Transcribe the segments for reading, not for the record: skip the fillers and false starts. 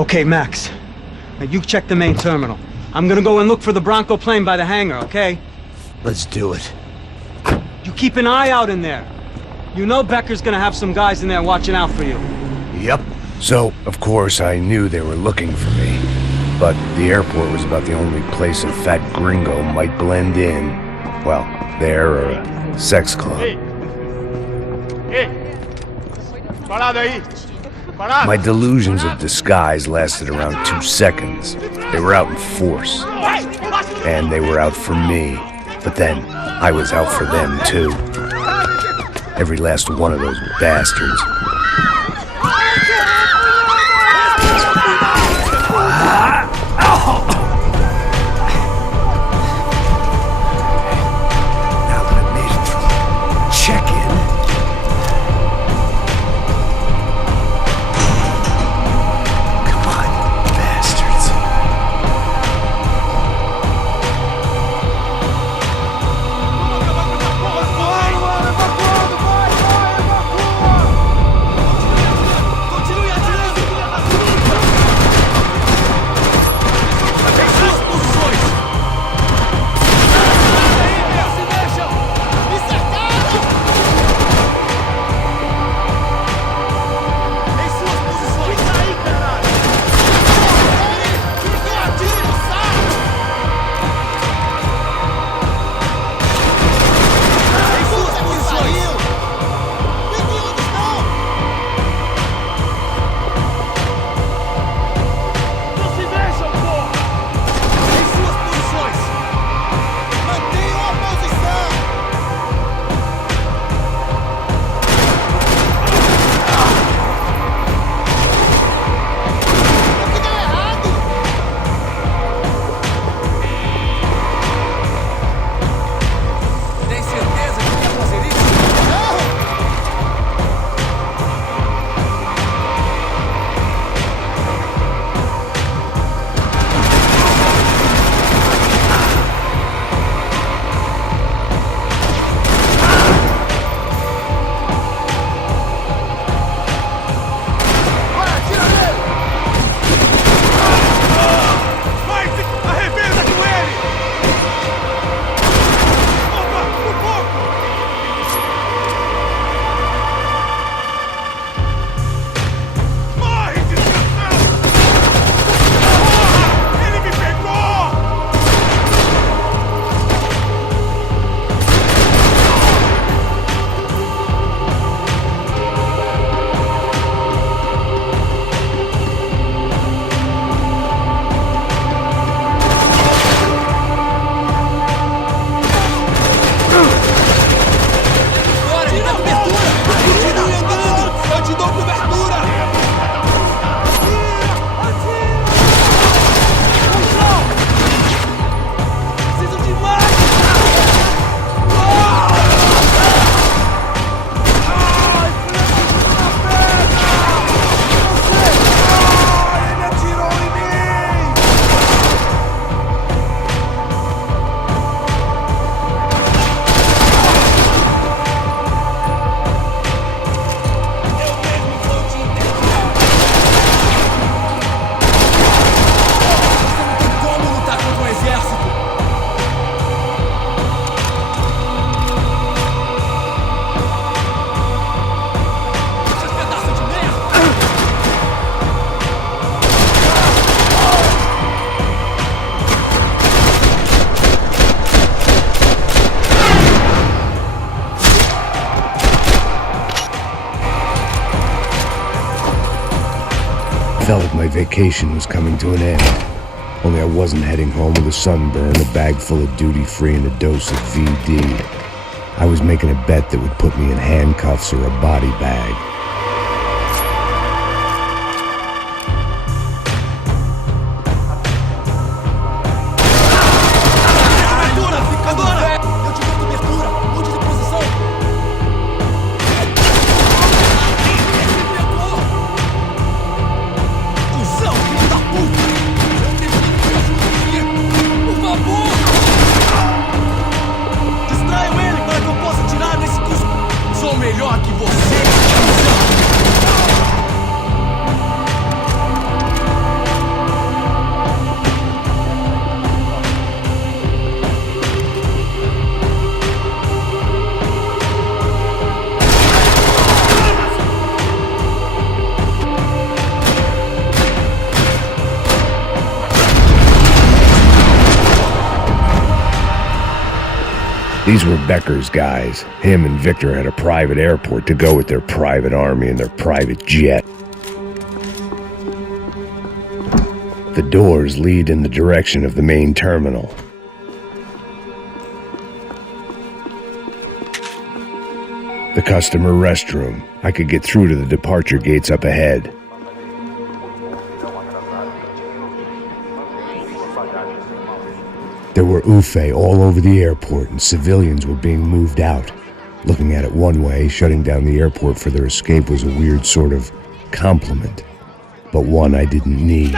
Okay, Max. Now you check the main terminal. I'm gonna go and look for the Bronco plane by the hangar, okay? Let's do it. You keep an eye out in there. You know Becker's gonna have some guys in there watching out for you. Yep. So, of course, I knew they were looking for me. But the airport was about the only place a fat gringo might blend in. Well, there or a sex club. My delusions of disguise lasted around 2 seconds. They were out in force. And they were out for me. But then, I was out for them, too. Every last one of those bastards. Now that I made it through check-in. Come on, bastards. I felt like my vacation was coming to an end. Only I wasn't heading home with a sunburn, a bag full of duty-free, and a dose of VD. I was making a bet that would put me in handcuffs or a body bag. Melhor que você! These were Becker's guys. Him and Victor had a private airport to go with their private army and their private jet. The doors lead in the direction of the main terminal. The customer restroom. I could get through to the departure gates up ahead. There were UFE all over the airport, and civilians were being moved out. Looking at it one way, shutting down the airport for their escape was a weird sort of compliment, but one I didn't need.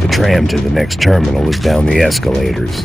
The tram to the next terminal was down the escalators.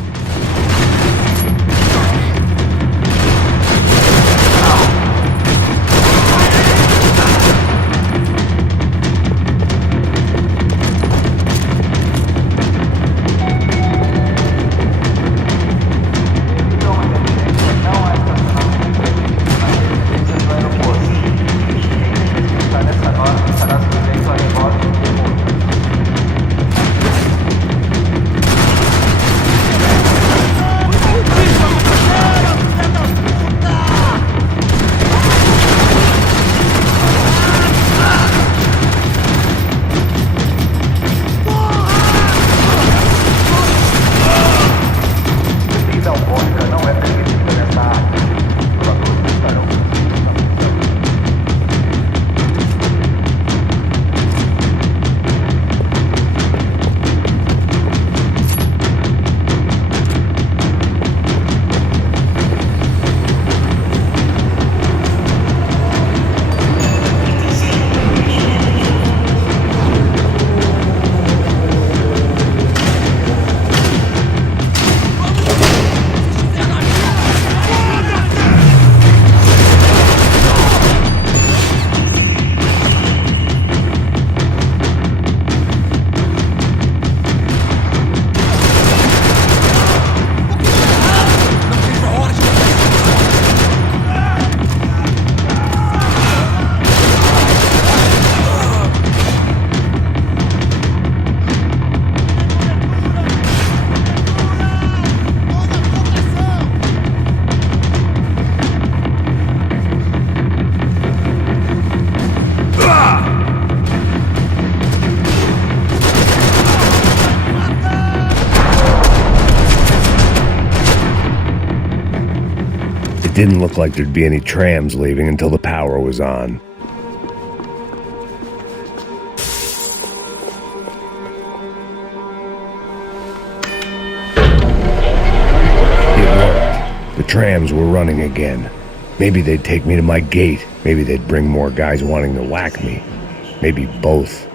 It didn't look like there'd be any trams leaving until the power was on. It worked. The trams were running again. Maybe they'd take me to my gate. Maybe they'd bring more guys wanting to whack me. Maybe both.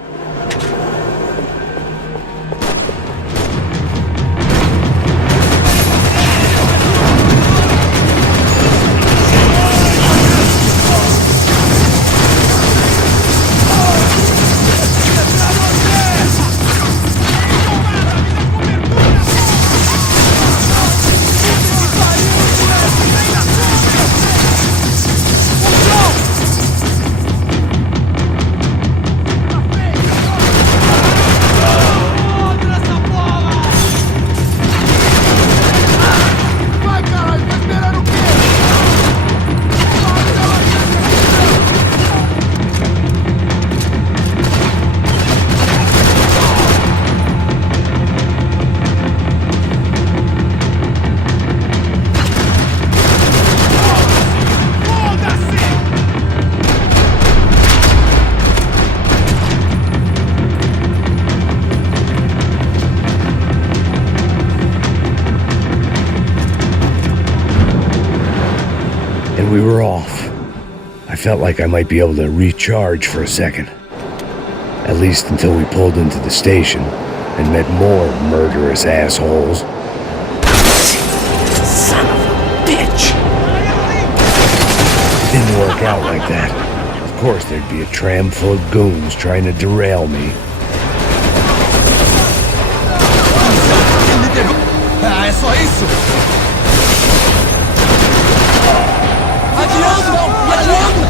we were off, I felt like I might be able to recharge for a second. At least until we pulled into the station and met more murderous assholes. Son of a bitch! It didn't work out like that. Of course there'd be a tram full of goons trying to derail me. Ah, é só isso? Adianta, não! Adianta!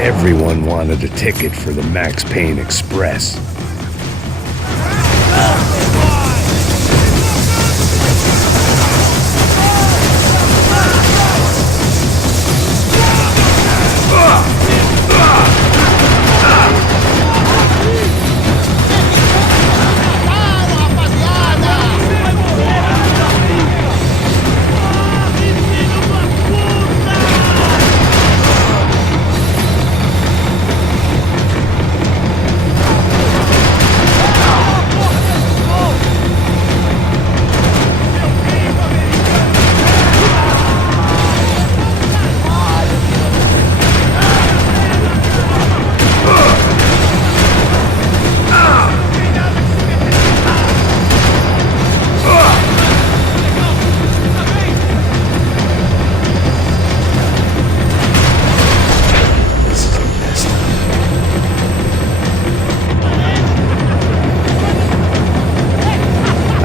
Everyone wanted a ticket for the Max Payne Express.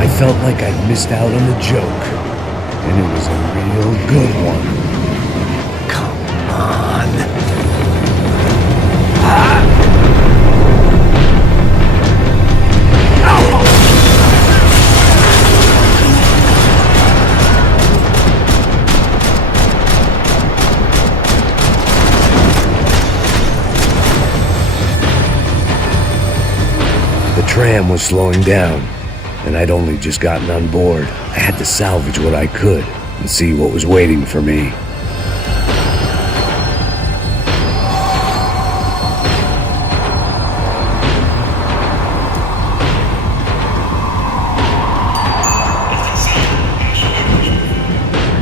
I felt like I'd missed out on the joke, and it was a real good one. Come on. The tram was slowing down, and I'd only just gotten on board. I had to salvage what I could and see what was waiting for me.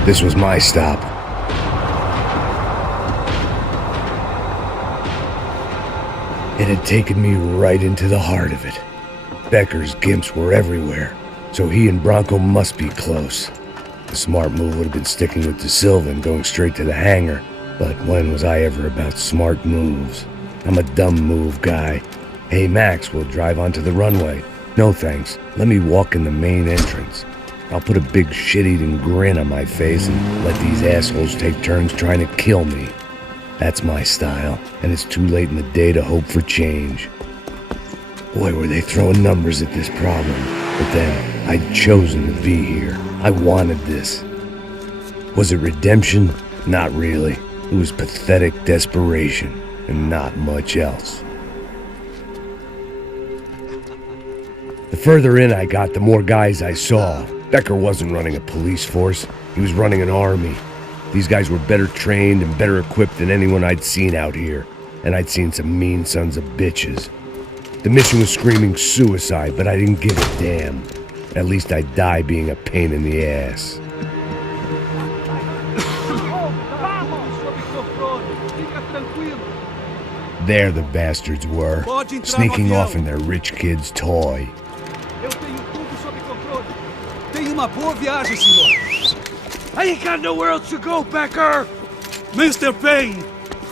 This was my stop. It had taken me right into the heart of it. Becker's gimps were everywhere, so he and Bronco must be close. The smart move would have been sticking with De Silva and going straight to the hangar, but when was I ever about smart moves? I'm a dumb move guy. Hey Max, we'll drive onto the runway. No thanks, let me walk in the main entrance. I'll put a big shit-eating grin on my face and let these assholes take turns trying to kill me. That's my style, and it's too late in the day to hope for change. Boy, were they throwing numbers at this problem. But then, I'd chosen to be here. I wanted this. Was it redemption? Not really. It was pathetic desperation, and not much else. The further in I got, the more guys I saw. Becker wasn't running a police force. He was running an army. These guys were better trained and better equipped than anyone I'd seen out here. And I'd seen some mean sons of bitches. The mission was screaming suicide, but I didn't give a damn. At least I'd die being a pain in the ass. There the bastards were, sneaking off in their rich kid's toy. Eu tenho tudo sob controle. Tenha uma boa viagem, senhor. I ain't got nowhere else to go, Becker! Mr. Payne,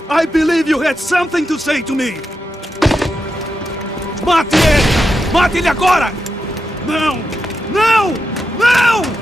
I believe you had something to say to me. Mate ele! Mate ele agora! Não! Não! Não!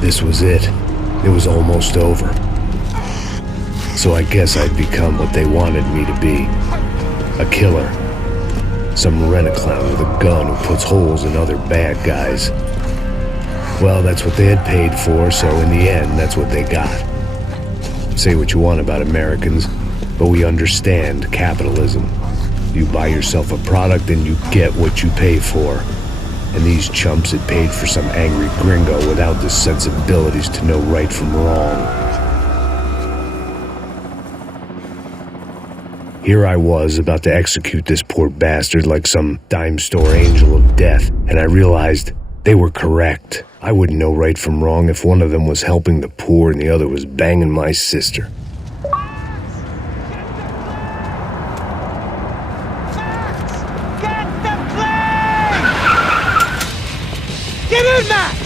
This was it. It was almost over. So I guess I'd become what they wanted me to be. A killer. Some rent-a-clown with a gun who puts holes in other bad guys. Well, that's what they had paid for, so in the end, that's what they got. Say what you want about Americans, but we understand capitalism. You buy yourself a product and you get what you pay for. And these chumps had paid for some angry gringo without the sensibilities to know right from wrong. Here I was, about to execute this poor bastard like some dime store angel of death, and I realized they were correct. I wouldn't know right from wrong if one of them was helping the poor and the other was banging my sister. Get in, Max!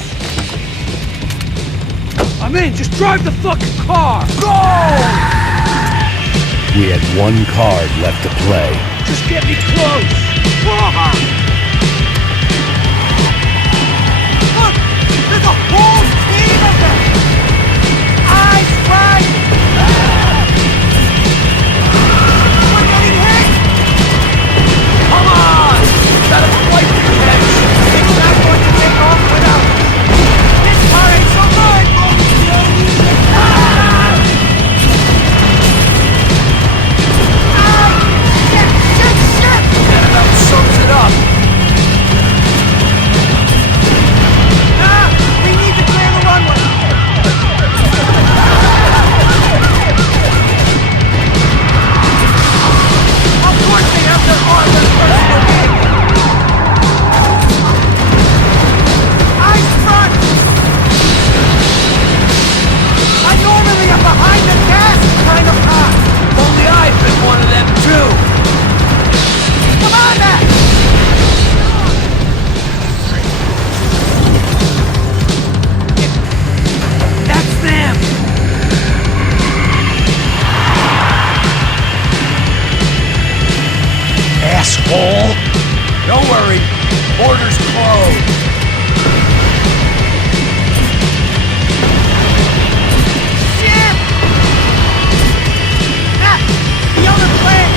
I'm in, just drive the fucking car! Go! We had one card left to play. Just get me close! Come on! Look! There's a whole team of them! Eyes right! We're getting hit! Come on! Gotta fight the catch! It's not going to take off without us! This car ain't so good! Shit! That about sums it up! asshole! Don't worry, border's closed. Shit! Ah! The other plane!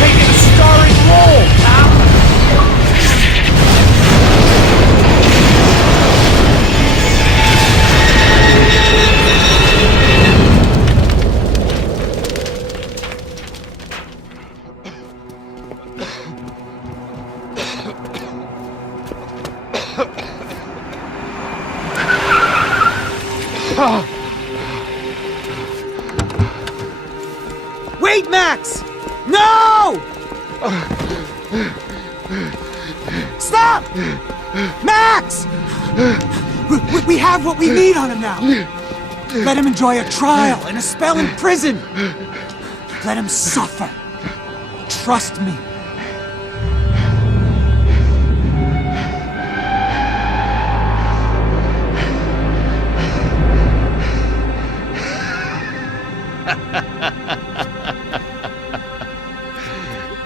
Taking a starring role, pal! Wait, Max! No! Stop! Max! We have what we need on him now. Let him enjoy a trial and a spell in prison. Let him suffer. Trust me.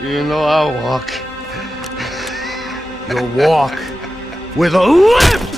You know I walk. You'll walk with a lift!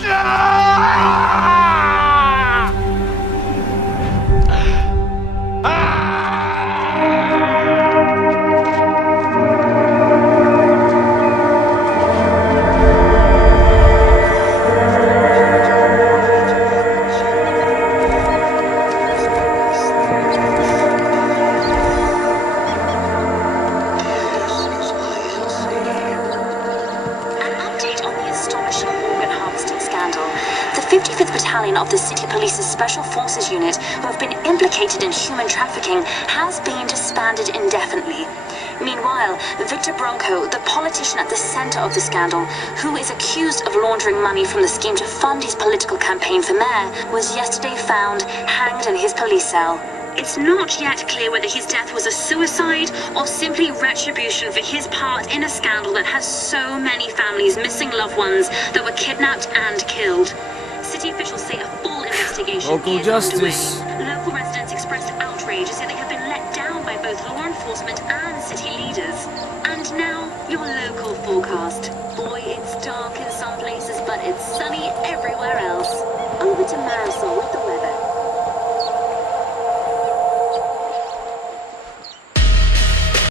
Of the City Police's Special Forces Unit, who have been implicated in human trafficking, has been disbanded indefinitely. Meanwhile, Victor Bronco, the politician at the center of the scandal, who is accused of laundering money from the scheme to fund his political campaign for mayor, was yesterday found hanged in his police cell. It's not yet clear whether his death was a suicide or simply retribution for his part in a scandal that has so many families missing loved ones that were kidnapped and killed. City officials say a full investigation Local is justice. underway. Local residents expressed outrage as they have been let down by both law enforcement and city leaders. And now, your local forecast. Boy, it's dark in some places, but it's sunny everywhere else. Over to Marisol with the weather.